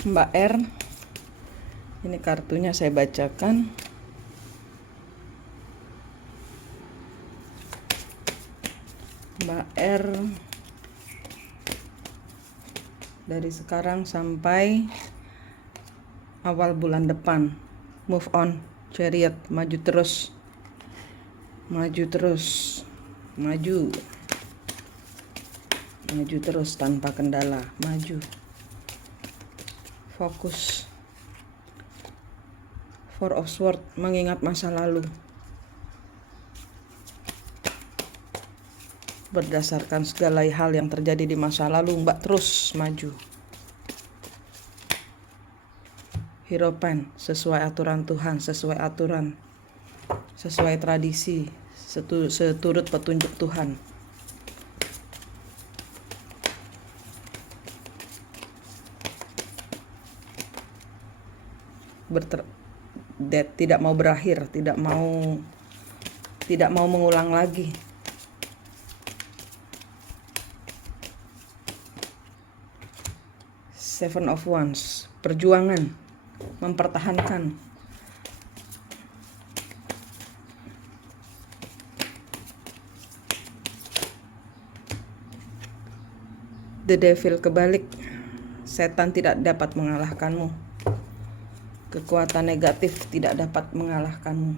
Mbak R. Ini kartunya saya bacakan. Mbak R dari sekarang sampai awal bulan depan, move on, Chariot, maju terus, maju terus, maju terus tanpa kendala, maju, fokus. Four of Swords, mengingat masa lalu. Berdasarkan segala hal yang terjadi di masa lalu, Mbak terus maju. Hierophant, sesuai aturan Tuhan, sesuai aturan, sesuai tradisi, seturut petunjuk Tuhan. Tidak mau berakhir, tidak mau mengulang lagi. Seven of Wands, perjuangan, mempertahankan. The Devil kebalik, setan tidak dapat mengalahkanmu. Kekuatan negatif tidak dapat mengalahkanmu.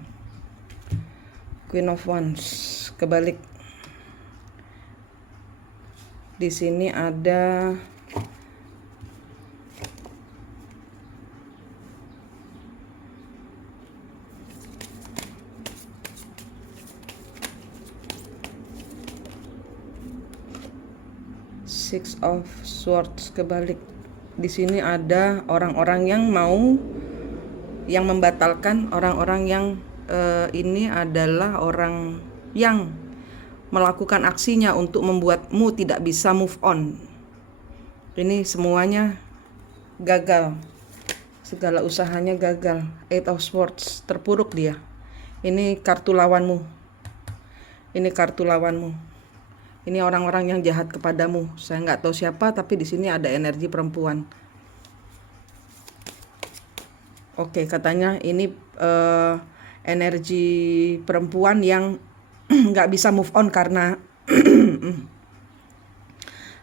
Queen of Wands kebalik. Di sini ada Six of Swords kebalik. Di sini ada orang-orang yang membatalkan, orang-orang yang ini adalah orang yang melakukan aksinya untuk membuatmu tidak bisa move on. Ini semuanya gagal. Segala usahanya gagal. Eight of Swords, terpuruk dia. Ini kartu lawanmu. Ini kartu lawanmu. Ini orang-orang yang jahat kepadamu. Saya nggak tahu siapa, tapi di sini ada energi perempuan. Oke, katanya ini energi perempuan yang nggak bisa move on karena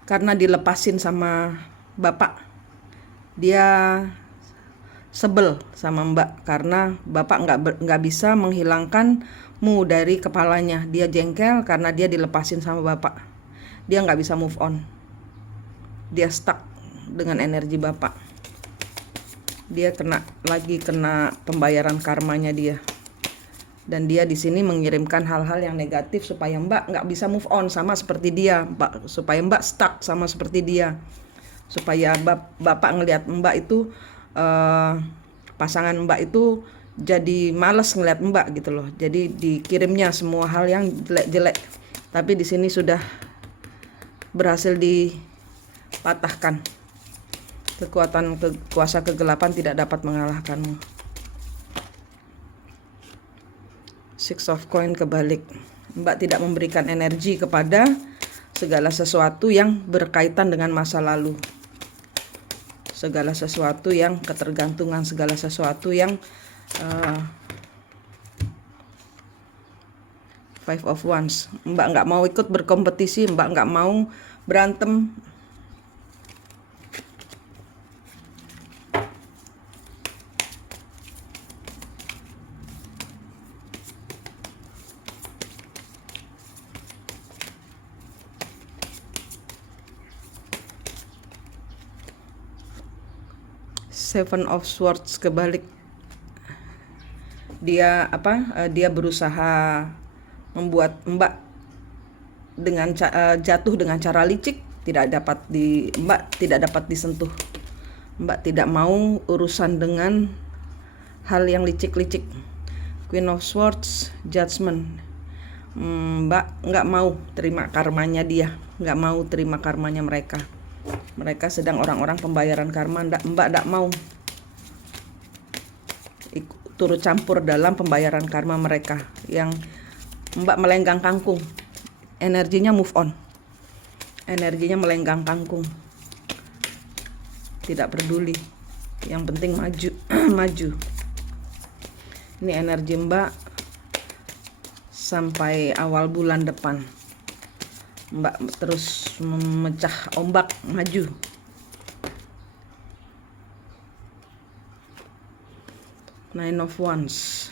karena dilepasin sama bapak. Dia sebel sama Mbak karena bapak nggak bisa menghilangkanmu dari kepalanya. Dia jengkel karena dia dilepasin sama bapak. Dia nggak bisa move on. Dia stuck dengan energi bapak. Dia kena pembayaran karmanya dia. Dan dia di sini mengirimkan hal-hal yang negatif supaya Mbak nggak bisa move on sama seperti dia, supaya Mbak stuck sama seperti dia, supaya bapak ngelihat Mbak itu pasangan Mbak itu jadi malas ngeliat Mbak gitu loh. Jadi dikirimnya semua hal yang jelek-jelek. Tapi di sini sudah berhasil dipatahkan. Kuasa kegelapan tidak dapat mengalahkanmu. Six of Coin kebalik. Mbak tidak memberikan energi kepada segala sesuatu yang berkaitan dengan masa lalu. Segala sesuatu yang ketergantungan, segala sesuatu yang Five of Wands. Mbak nggak mau ikut berkompetisi, Mbak nggak mau berantem. Seven of Swords kebalik. Dia berusaha membuat Mbak dengan jatuh dengan cara licik, Mbak tidak dapat disentuh. Mbak tidak mau urusan dengan hal yang licik-licik. Queen of Swords, Judgment. Mbak nggak mau terima karmanya dia, nggak mau terima karmanya mereka. Mereka sedang orang-orang pembayaran karma. Mbak tidak mau turut campur dalam pembayaran karma mereka. Yang Mbak melenggang kangkung. Energinya move on. Energinya melenggang kangkung. Tidak peduli. Yang penting maju. Maju. Ini energi Mbak sampai awal bulan depan. Mbak terus memecah ombak, maju. Nine of Wands.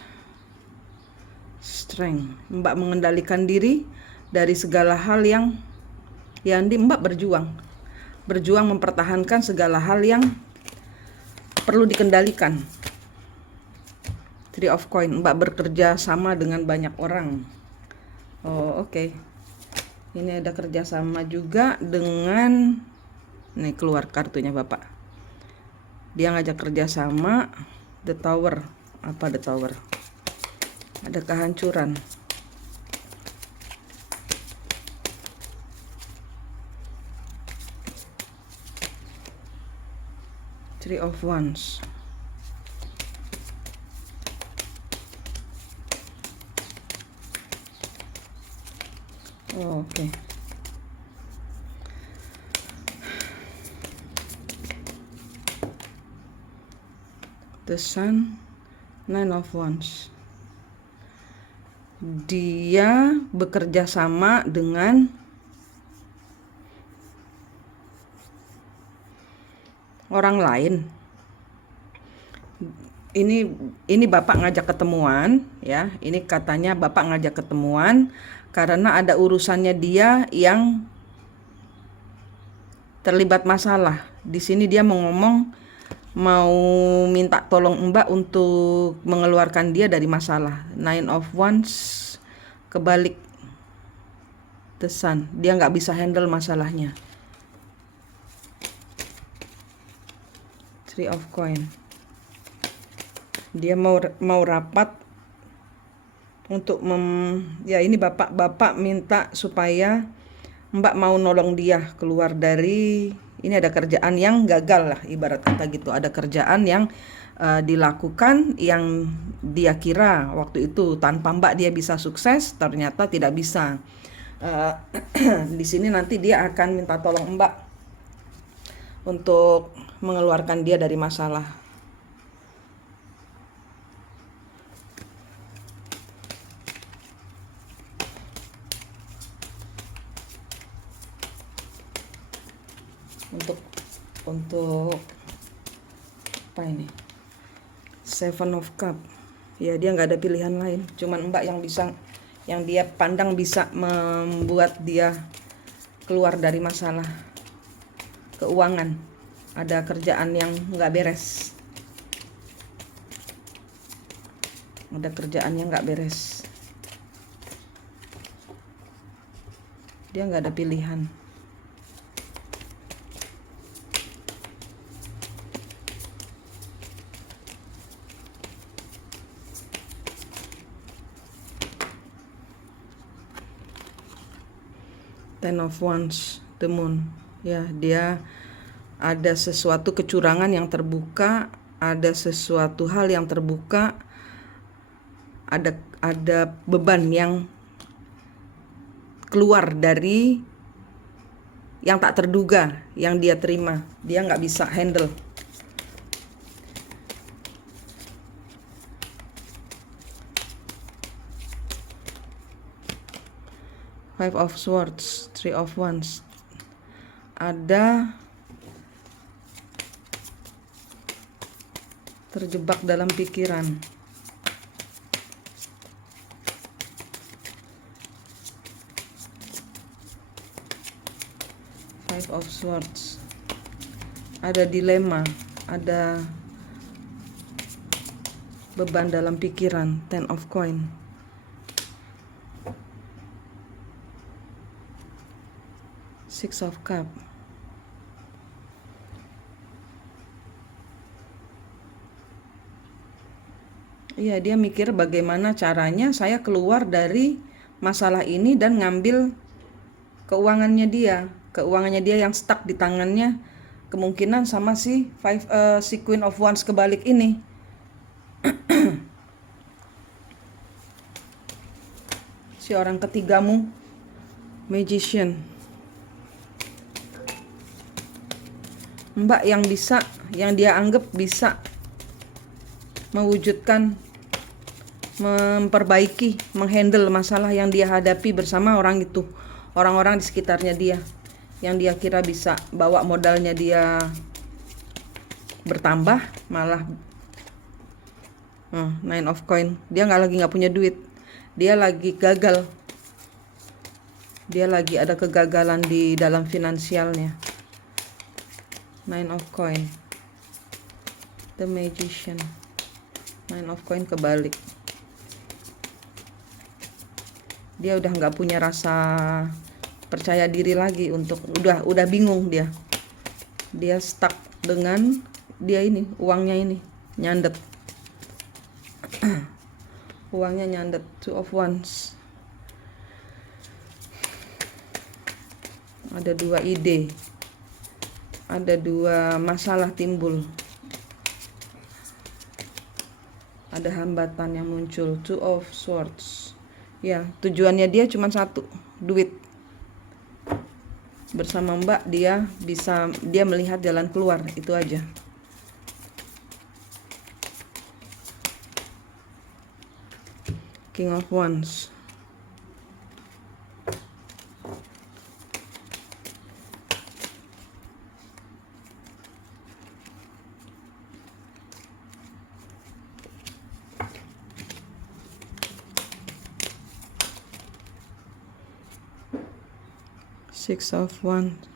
Strength. Mbak mengendalikan diri dari segala hal yang Mbak berjuang mempertahankan segala hal yang perlu dikendalikan. Three of Coin. Mbak bekerja sama dengan banyak orang. Oh, oke. Ini ada kerjasama juga dengan, nih keluar kartunya Bapak. Dia ngajak kerjasama. The Tower. Apa The Tower? Ada kehancuran. Three of Wands. Oh, oke. The Sun, Nine of Wands. Dia bekerja sama dengan orang lain. Ini Bapak ngajak ketemuan ya. Ini katanya Bapak ngajak ketemuan karena ada urusannya dia yang terlibat masalah. Di sini dia mau ngomong, mau minta tolong Mbak untuk mengeluarkan dia dari masalah. Nine of Wands kebalik The Sun. Dia nggak bisa handle masalahnya. Three of Coin. Dia mau rapat untuk ya ini Bapak minta supaya Mbak mau nolong dia keluar dari, ini ada kerjaan yang gagal lah, ibarat kata gitu. Ada kerjaan yang dilakukan yang dia kira waktu itu tanpa Mbak dia bisa sukses, ternyata tidak bisa. Di sini nanti dia akan minta tolong Mbak untuk mengeluarkan dia dari masalah. Untuk apa ini? Seven of Cup. Ya dia nggak ada pilihan lain. Cuman Mbak yang dia pandang bisa membuat dia keluar dari masalah keuangan. Ada kerjaan yang nggak beres. Ada kerjaan yang nggak beres. Dia nggak ada pilihan. Ten of Wands, The Moon. Ya, dia ada sesuatu kecurangan yang terbuka, ada sesuatu hal yang terbuka, ada beban yang keluar dari yang tak terduga yang dia terima. Dia nggak bisa handle. Five of Swords, Three of Wands. Ada terjebak dalam pikiran. Five of Swords. Ada dilema, ada beban dalam pikiran. Ten of Coin. Six of Cup. Iya, dia mikir bagaimana caranya saya keluar dari masalah ini dan ngambil keuangannya dia yang stuck di tangannya, kemungkinan sama si Queen of Wands kebalik ini. Si orang ketigamu, Magician. Mbak yang dia anggap bisa mewujudkan, memperbaiki, menghandle masalah yang dia hadapi bersama orang itu, orang-orang di sekitarnya dia, yang dia kira bisa bawa modalnya dia bertambah, malah Nine of Coin. Dia nggak punya duit, dia lagi gagal, dia lagi ada kegagalan di dalam finansialnya. Nine of Coin, The Magician, Nine of Coin kebalik. Dia udah nggak punya rasa percaya diri lagi, untuk udah bingung dia stuck dengan dia ini, uangnya ini nyandet. Uangnya nyandet. Two of Wands. Ada dua ide, ada dua masalah timbul, ada hambatan yang muncul. Two of Swords. Ya, tujuannya dia cuma satu, duit. Bersama Mbak dia melihat jalan keluar, itu aja. King of Wands. Six of Wands.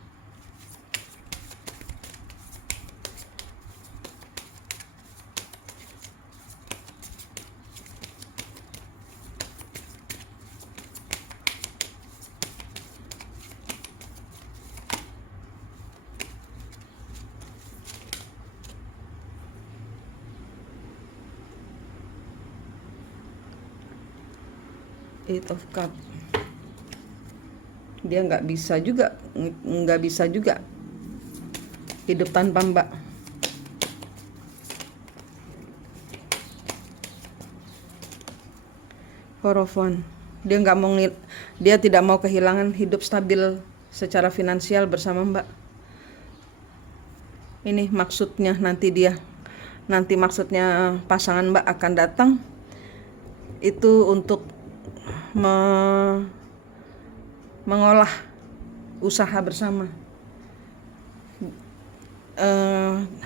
Eight of Cups. Dia nggak bisa juga hidup tanpa Mbak. Four of Wands. Dia tidak mau kehilangan hidup stabil secara finansial bersama Mbak. Ini maksudnya nanti maksudnya pasangan Mbak akan datang itu untuk mengolah usaha bersama.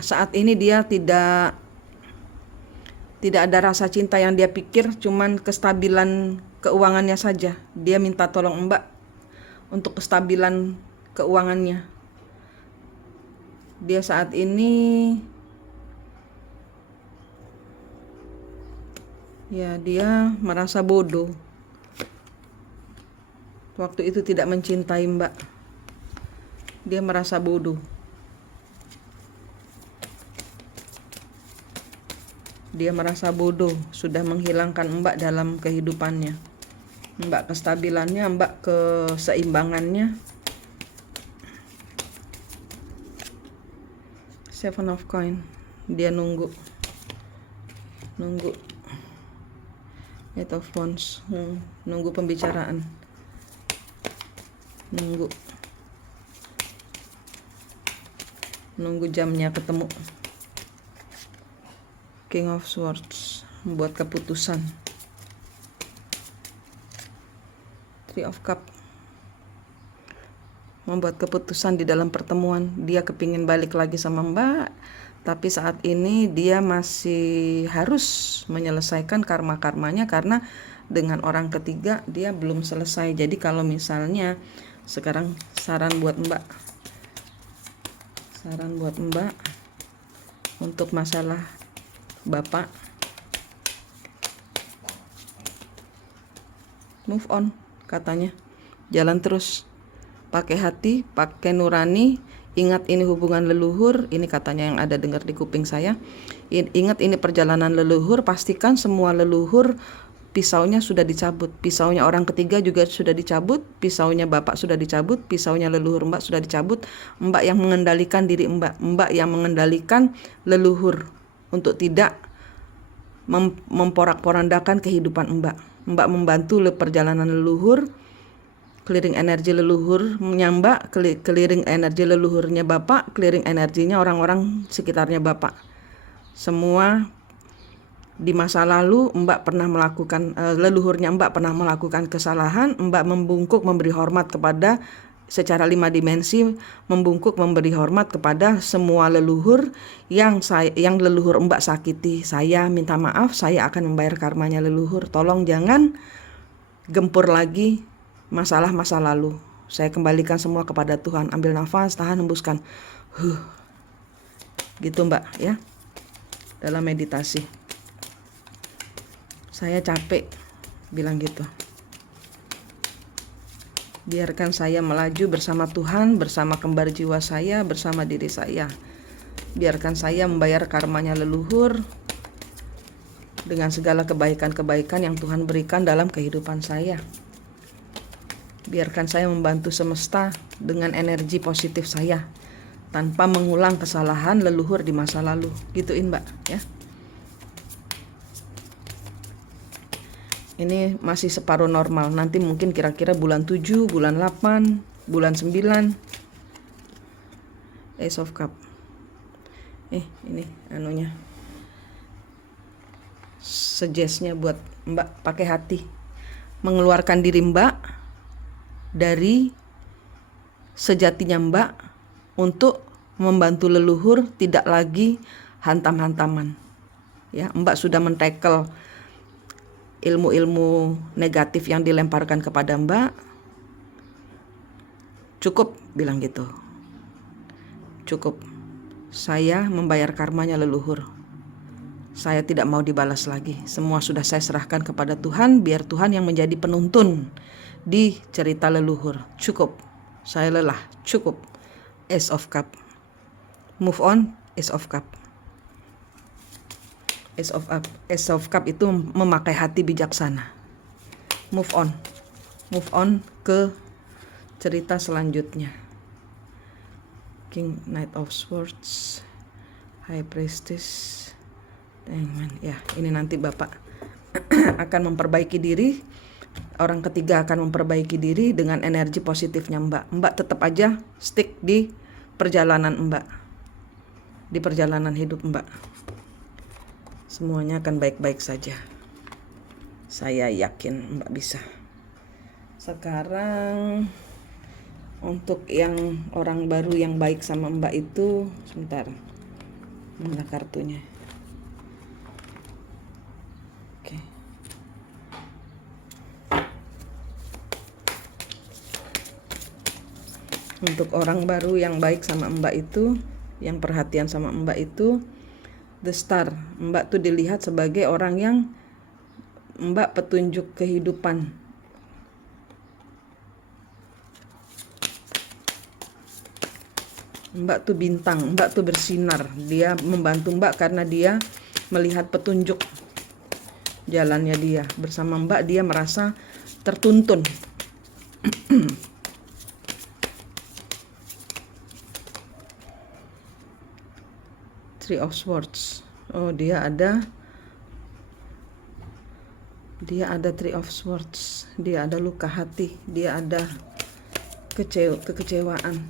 Saat ini dia tidak ada rasa cinta yang dia pikir, cuman kestabilan keuangannya saja. Dia minta tolong Mbak untuk kestabilan keuangannya. Dia saat ini dia merasa bodoh. Waktu itu tidak mencintai Mbak. Dia merasa bodoh. Dia merasa bodoh sudah menghilangkan Mbak dalam kehidupannya. Mbak kestabilannya, Mbak keseimbangannya. Seven of Coin. Dia nunggu. Eight of Wands. Nunggu pembicaraan. Nunggu jamnya ketemu. King of Swords, membuat keputusan. Three of Cups, membuat keputusan di dalam pertemuan. Dia kepingin balik lagi sama Mbak, tapi saat ini dia masih harus menyelesaikan karma-karmanya, karena dengan orang ketiga dia belum selesai. Jadi kalau misalnya sekarang saran buat Mbak untuk masalah Bapak, move on katanya. Jalan terus, pakai hati, pakai nurani. Ingat ini hubungan leluhur, ini katanya yang ada dengar di kuping saya. Ingat ini perjalanan leluhur, pastikan semua leluhur pisaunya sudah dicabut. Pisaunya orang ketiga juga sudah dicabut, pisaunya Bapak sudah dicabut, pisaunya leluhur Mbak sudah dicabut. Mbak yang mengendalikan diri Mbak yang mengendalikan leluhur untuk tidak memporak-porandakan kehidupan Mbak. Mbak membantu perjalanan leluhur clearing energi leluhurnya Mbak, clearing energi leluhurnya Bapak, clearing energinya orang-orang sekitarnya Bapak. Semua di masa lalu Mbak pernah melakukan, leluhurnya Mbak pernah melakukan kesalahan, Mbak membungkuk memberi hormat kepada secara 5 dimensi, membungkuk memberi hormat kepada semua leluhur yang leluhur Mbak sakiti. Saya minta maaf, saya akan membayar karmanya leluhur. Tolong jangan gempur lagi masalah masa lalu. Saya kembalikan semua kepada Tuhan. Ambil nafas, tahan, hembuskan. Gitu Mbak ya. Dalam meditasi. Saya capek bilang gitu. Biarkan saya melaju bersama Tuhan, bersama kembar jiwa saya, bersama diri saya. Biarkan saya membayar karmanya leluhur dengan segala kebaikan-kebaikan yang Tuhan berikan dalam kehidupan saya. Biarkan saya membantu semesta dengan energi positif saya, tanpa mengulang kesalahan leluhur di masa lalu. Gituin Mbak ya. Ini masih separuh normal. Nanti mungkin kira-kira bulan 7, bulan 8, bulan 9. Ace of Cup. Ini anunya. Suggestnya buat Mbak pakai hati. Mengeluarkan diri Mbak dari sejatinya Mbak untuk membantu leluhur, tidak lagi hantam-hantaman. Ya, Mbak sudah men-tackle ilmu-ilmu negatif yang dilemparkan kepada Mbak. Cukup, bilang gitu. Cukup. Saya membayar karmanya leluhur. Saya tidak mau dibalas lagi. Semua sudah saya serahkan kepada Tuhan, biar Tuhan yang menjadi penuntun di cerita leluhur. Cukup. Saya lelah. Cukup. Ace of Cup. Move on. Ace of Cup. Ace of Cup itu memakai hati bijaksana. Move on. Move on ke cerita selanjutnya. King, Knight of Swords, High Priestess, Hangman. Ya, ini nanti Bapak akan memperbaiki diri. Orang ketiga akan memperbaiki diri dengan energi positifnya Mbak. Mbak tetap aja stick di perjalanan Mbak. Di perjalanan hidup Mbak. Semuanya akan baik-baik saja. Saya yakin Mbak bisa. Sekarang untuk yang orang baru yang baik sama Mbak itu, sebentar. Mana kartunya? Oke. Untuk orang baru yang baik sama Mbak itu, yang perhatian sama Mbak itu, The Star. Mbak tuh dilihat sebagai orang yang Mbak petunjuk kehidupan. Mbak tuh bintang, Mbak tuh bersinar. Dia membantu Mbak karena dia melihat petunjuk jalannya dia. Bersama Mbak dia merasa tertuntun. Three of Swords. Oh, dia ada Three of Swords. Dia ada luka hati, dia ada kekecewaan.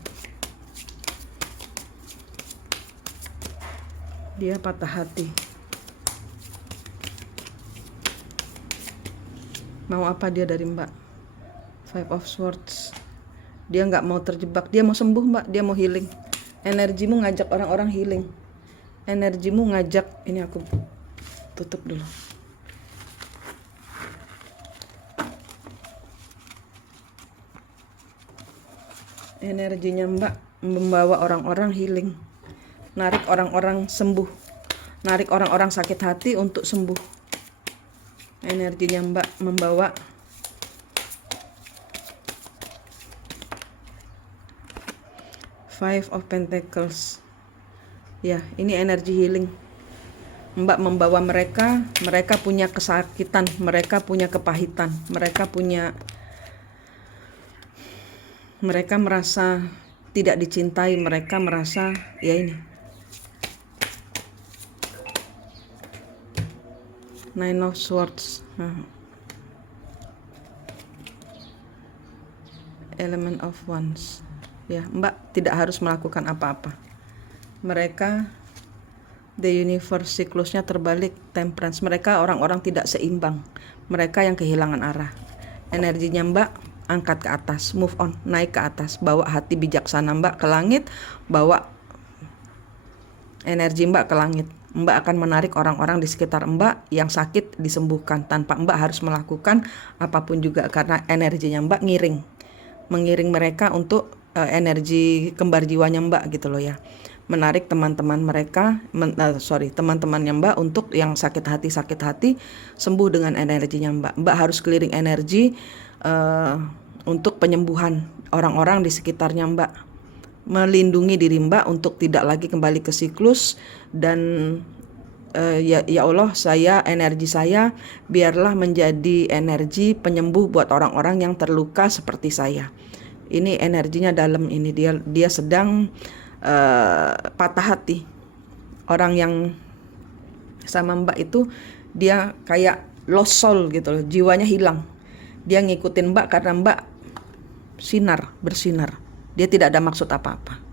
Dia patah hati. Mau apa dia dari Mbak? Five of Swords. Dia nggak mau terjebak, dia mau sembuh Mbak, dia mau healing. Energimu ngajak orang-orang healing. Energimu ngajak, ini aku tutup dulu. Energinya Mbak membawa orang-orang healing. Narik orang-orang sembuh. Narik orang-orang sakit hati untuk sembuh. Energinya Mbak membawa Five of Pentacles. Ya, ini energi healing. Mbak membawa mereka punya kesakitan, mereka punya kepahitan, mereka merasa tidak dicintai, mereka merasa, ya ini. Nine of Swords. Element of Wands. Ya, Mbak tidak harus melakukan apa-apa. Mereka the universe siklusnya terbalik, Temperance. Mereka orang-orang tidak seimbang. Mereka yang kehilangan arah. Energinya Mbak angkat ke atas, move on, naik ke atas, bawa hati bijaksana Mbak ke langit, bawa energi Mbak ke langit. Mbak akan menarik orang-orang di sekitar Mbak yang sakit disembuhkan tanpa Mbak harus melakukan apapun juga, karena energinya Mbak mengiring mereka untuk energi kembar jiwanya Mbak gitu loh ya. Menarik teman-teman mereka, teman-temannya Mbak untuk yang sakit hati sembuh dengan energinya Mbak. Mbak harus clearing energi untuk penyembuhan orang-orang di sekitarnya Mbak. Melindungi diri Mbak untuk tidak lagi kembali ke siklus, dan ya Allah, energi saya biarlah menjadi energi penyembuh buat orang-orang yang terluka seperti saya. Ini energinya dalam, ini dia sedang patah hati. Orang yang sama Mbak itu dia kayak lost soul gitu loh, jiwanya hilang. Dia ngikutin Mbak karena Mbak bersinar. Dia tidak ada maksud apa-apa.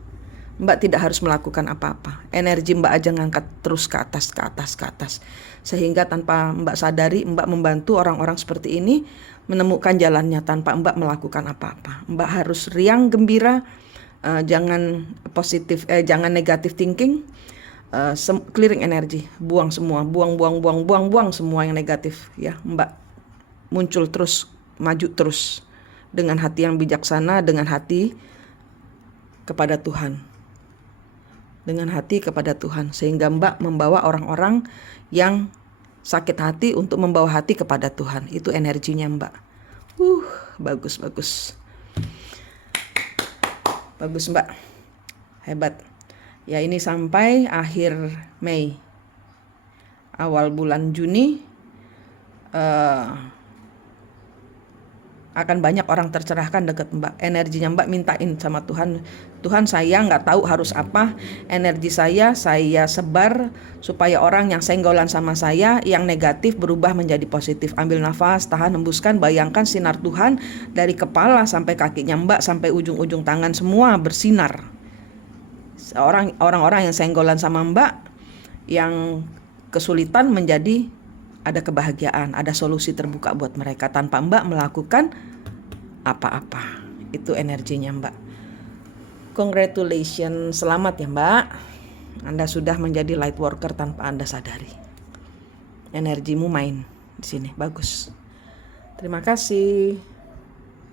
Mbak tidak harus melakukan apa-apa. Energi Mbak aja ngangkat terus ke atas. Sehingga tanpa Mbak sadari, Mbak membantu orang-orang seperti ini menemukan jalannya tanpa Mbak melakukan apa-apa. Mbak harus riang, gembira, jangan negative thinking, clearing energi, buang semua, buang semua yang negatif ya. Mbak muncul terus, maju terus dengan hati yang bijaksana, dengan hati kepada Tuhan. Sehingga Mbak membawa orang-orang yang sakit hati untuk membawa hati kepada Tuhan. Itu energinya Mbak. Bagus Mbak, hebat ya. Ini sampai akhir Mei, awal bulan Juni akan banyak orang tercerahkan dekat Mbak. Energinya Mbak mintain sama Tuhan, Tuhan saya nggak tahu harus apa, energi saya sebar supaya orang yang senggolan sama saya, yang negatif berubah menjadi positif. Ambil nafas, tahan, hembuskan, bayangkan sinar Tuhan dari kepala sampai kakinya Mbak, sampai ujung-ujung tangan semua bersinar. Orang-orang yang senggolan sama Mbak, yang kesulitan menjadi ada kebahagiaan, ada solusi terbuka buat mereka tanpa Mbak melakukan apa-apa. Itu energinya Mbak. Congratulations, selamat ya Mbak. Anda sudah menjadi light worker tanpa Anda sadari. Energimu main di sini, bagus. Terima kasih.